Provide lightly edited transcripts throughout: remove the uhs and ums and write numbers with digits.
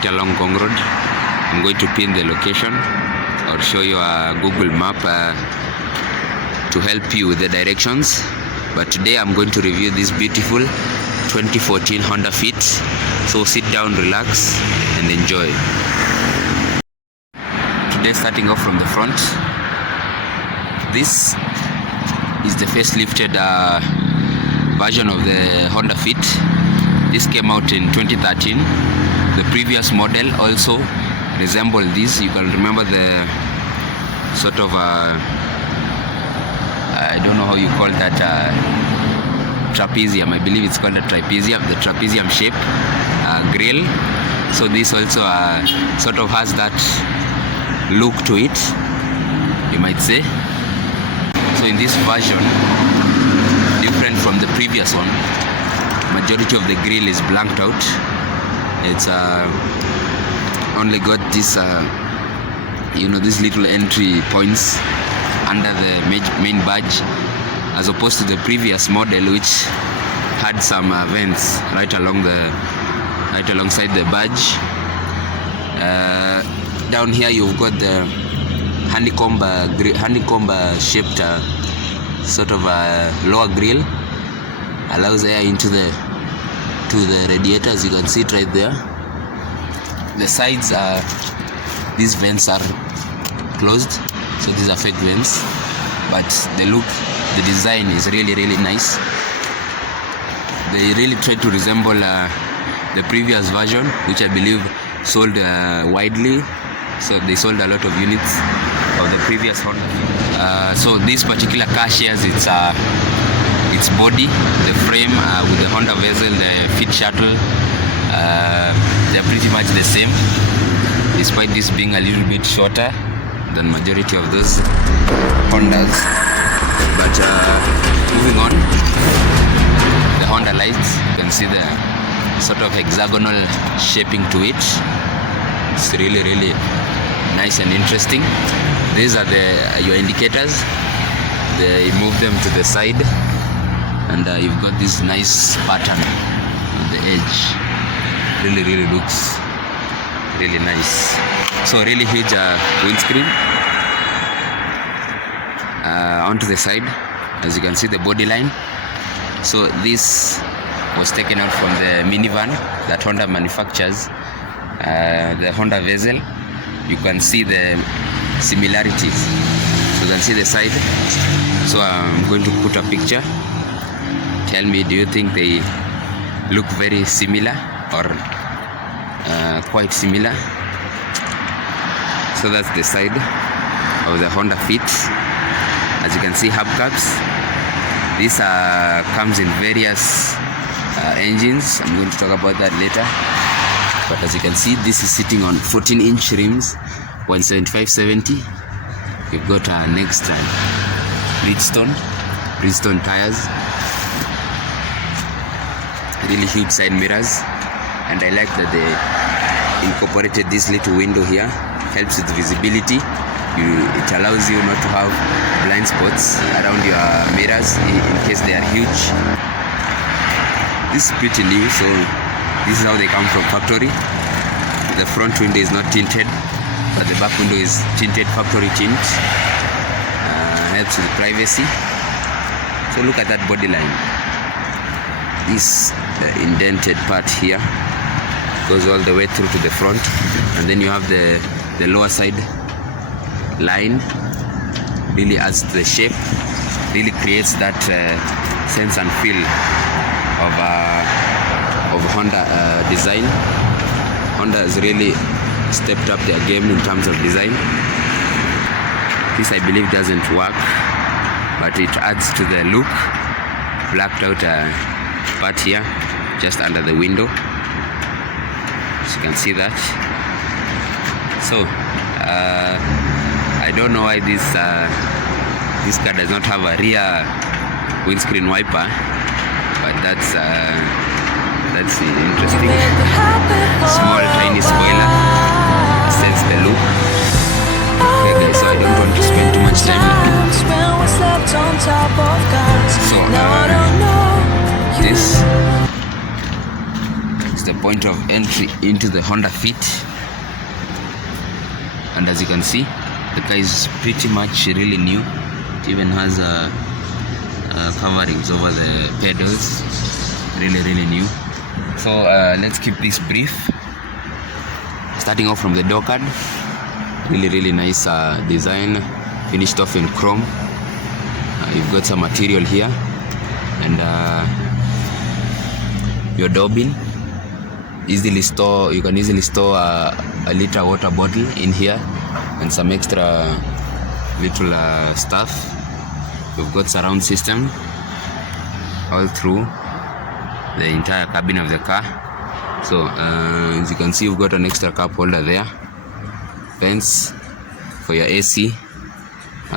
right along Ngong Road. I'm going to pin the location or show you a Google map to help you with the directions. But today I'm going to review this beautiful 2014 Honda Fit. So sit down, relax and enjoy. Today, starting off from the front, this is the facelifted version of the Honda Fit. This came out in 2013. The previous model also resembled this. You can remember the sort of I don't know how you call that, trapezium. I believe it's called a trapezium, the trapezium shape grill. So this also sort of has that look to it, you might say. So in this version, different from the previous one, majority of the grill is blanked out. It's only got this these little entry points under the main badge, as opposed to the previous model, which had some vents right alongside the badge. Down here you've got the honeycomb shaped sort of a lower grill, allows air into the radiator, as you can see it right there. The sides these vents are closed, so these are fake vents, but the design is really nice. They really try to resemble the previous version, which I believe sold widely. So they sold a lot of units of the previous Honda. So this particular car shares its body, the frame with the Honda Vezel, the Fit Shuttle. They're pretty much the same, despite this being a little bit shorter than majority of those Hondas. But moving on, the Honda lights, you can see the sort of hexagonal shaping to it. It's really nice and interesting. These are your indicators. They move them to the side, and you've got this nice pattern on the edge. Really looks really nice. So really huge windscreen onto the side, as you can see the body line. So this was taken out from the minivan that Honda manufactures, the Honda Vezel. You can see the similarities. So you can see the side. So I'm going to put a picture. Tell me, do you think they look very similar or quite similar? So that's the side of the Honda Fit. As you can see, hubcaps. This comes in various engines. I'm going to talk about that later. But as you can see, this is sitting on 14-inch rims, 175/70. You've got next Bridgestone tires, really huge side mirrors, and I like that they incorporated this little window here. Helps with visibility. It allows you not to have blind spots around your mirrors in case they are huge. This is pretty new, so this is how they come from factory. The front window is not tinted, but the back window is tinted, factory tint. Helps with privacy. So look at that body line. This indented part here goes all the way through to the front, and then you have the lower side line. Really adds to the shape, really creates that sense and feel of Honda design. Honda has really stepped up their game in terms of design. This, I believe, doesn't work, but it adds to the look. Blacked out part here, just under the window, so you can see that. So I don't know why this car does not have a rear windscreen wiper, but that's interesting. Small tiny spoiler, sense the look. Okay guys, so I don't want to spend too much time. So this It's the point of entry into the Honda Fit, and as you can see, the car is pretty much really new. It even has coverings over the pedals, really new. So let's keep this brief. Starting off from the door card, really nice design, finished off in chrome. You've got some material here, and your door bin. You can easily store a liter water bottle in here and some extra little stuff. We've got surround system all through the entire cabin of the car. So as you can see, we've got an extra cup holder there, vents for your AC.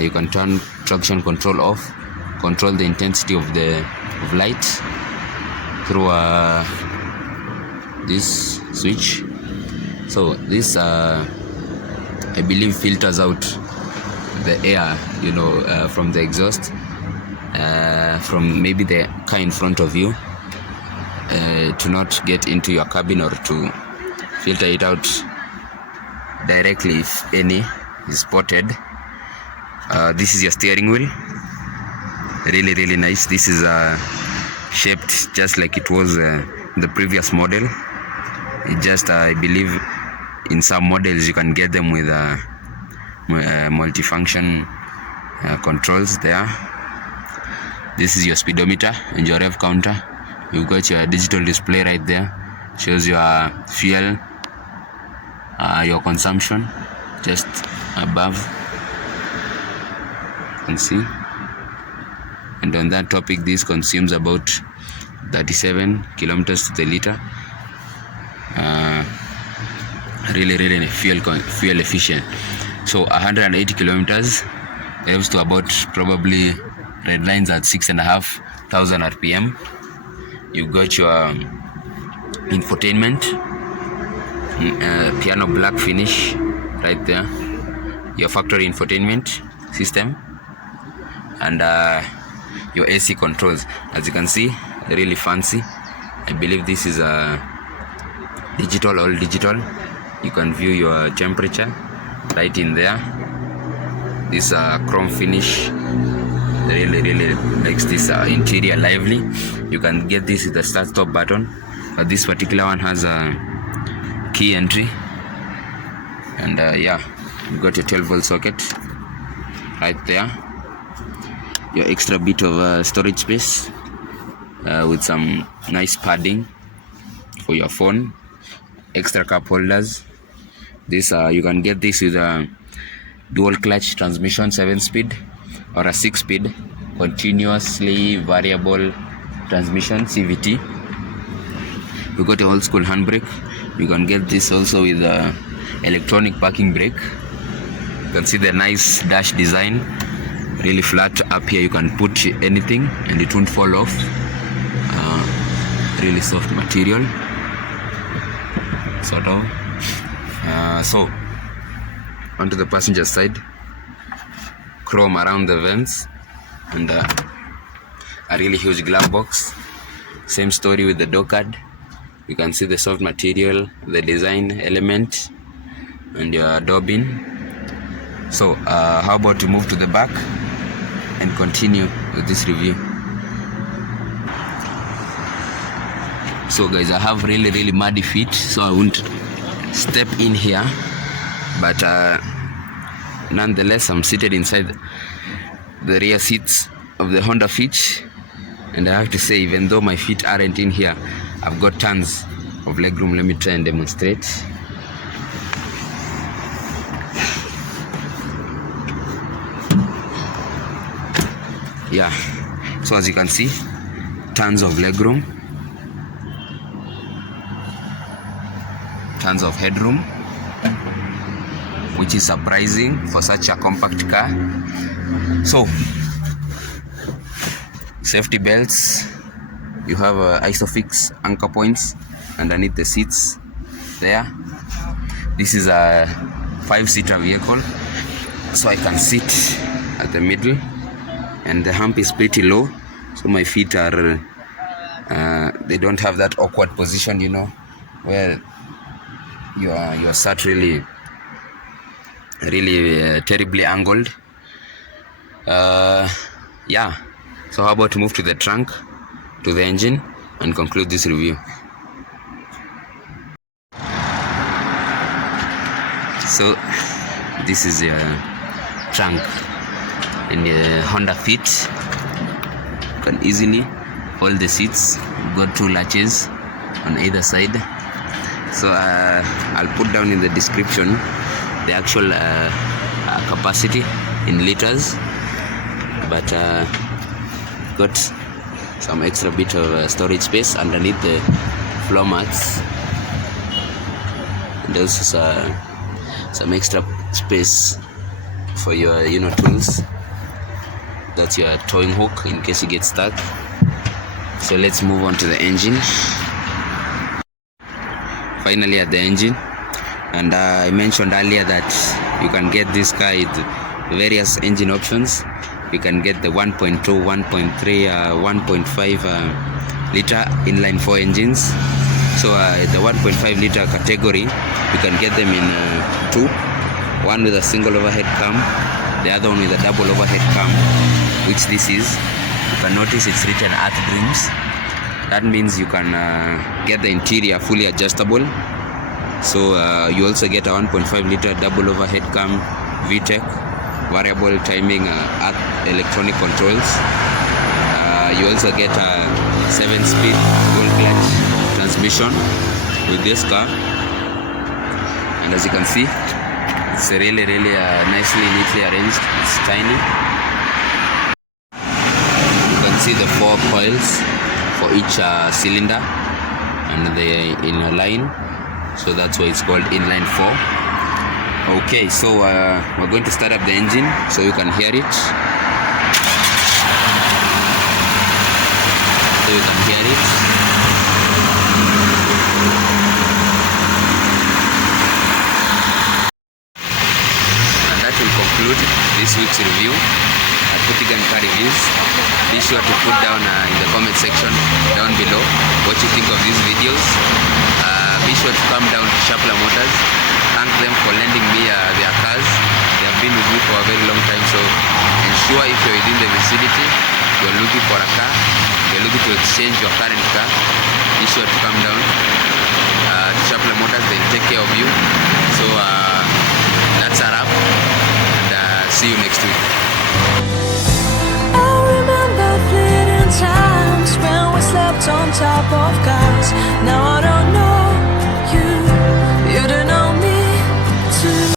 You can turn traction control off, control the intensity of light through this switch. So this I believe filters out the air, from the exhaust, from maybe the car in front of you, to not get into your cabin, or to filter it out directly if any is spotted. This is your steering wheel, really nice. This is shaped just like it was the previous model. It just I believe in some models you can get them with multifunction controls there. This is your speedometer and your rev counter. You've got your digital display right there, shows your fuel, your consumption just above, you can see. And on that topic, this consumes about 37 kilometers to the liter. Really fuel efficient. So 180 kilometers revs to about, probably red lines at 6,500 RPM. You've got your infotainment, piano black finish right there, your factory infotainment system, and your AC controls. As you can see, really fancy. I believe this is a all digital. You can view your temperature right in there. This chrome finish really makes this interior lively. You can get this with the start stop button, but this particular one has a key entry, and you got your 12-volt socket right there, your extra bit of storage space with some nice padding for your phone, extra cup holders. This you can get this with a dual clutch transmission, 7-speed, or a 6-speed continuously variable transmission, CVT. We got a old school handbrake. You can get this also with electronic parking brake. You can see the nice dash design, really flat. Up here you can put anything and it won't fall off. Really soft material, sort of. So onto the passenger side, chrome around the vents, and a really huge glove box. Same story with the door card. You can see the soft material, the design element, and your door bin. So how about we move to the back and continue with this review. So guys, I have really muddy feet, so I won't step in here, but nonetheless I'm seated inside the rear seats of the Honda Fit, and I have to say, even though my feet aren't in here, I've got tons of legroom. Let me try and demonstrate. Yeah, so as you can see, tons of legroom, tons of headroom, which is surprising for such a compact car. So safety belts, you have isofix anchor points underneath the seats there. This is a 5-seater vehicle, so I can sit at the middle, and the hump is pretty low, so my feet are they don't have that awkward position, where you are sat really terribly angled. Yeah, so how about move to the trunk, to the engine, and conclude this review. So this is your trunk in the Honda Fit. You can easily hold the seats. Got 2 latches on either side. So I'll put down in the description the actual capacity in liters, but got some extra bit of storage space underneath the floor mats, and also some extra space for your tools. That's your towing hook in case you get stuck. So let's move on to the engine. Finally at the engine, and I mentioned earlier that you can get this car with various engine options. You can get the 1.2, 1.3, 1.5 liter inline 4 engines. So the 1.5 liter category, you can get them in 2, one with a single overhead cam, the other one with a double overhead cam, which this is. You can notice it's written Earth Dreams. That means you can get the interior fully adjustable. So you also get a 1.5 liter double overhead cam VTEC, variable timing electronic controls. You also get a 7-speed dual clutch transmission with this car, and as you can see, it's really nicely, neatly arranged. It's tiny. You can see the 4 coils for each cylinder, and they in a line, so that's why it's called inline 4. Okay, so we're going to start up the engine so you can hear it. And that will conclude this week's review at Putigan Car Reviews. Be sure to put down in the comment section down below what you think of these videos. Be sure to come down to Shapla Motors. Thank them for lending me their cars. They have been with me for a very long time, so ensure if you're within the vicinity, you're looking for a car, you're looking to exchange your current car, be sure to come down to Shapla Motors. They'll take care of you. So that's a wrap, and see you next week.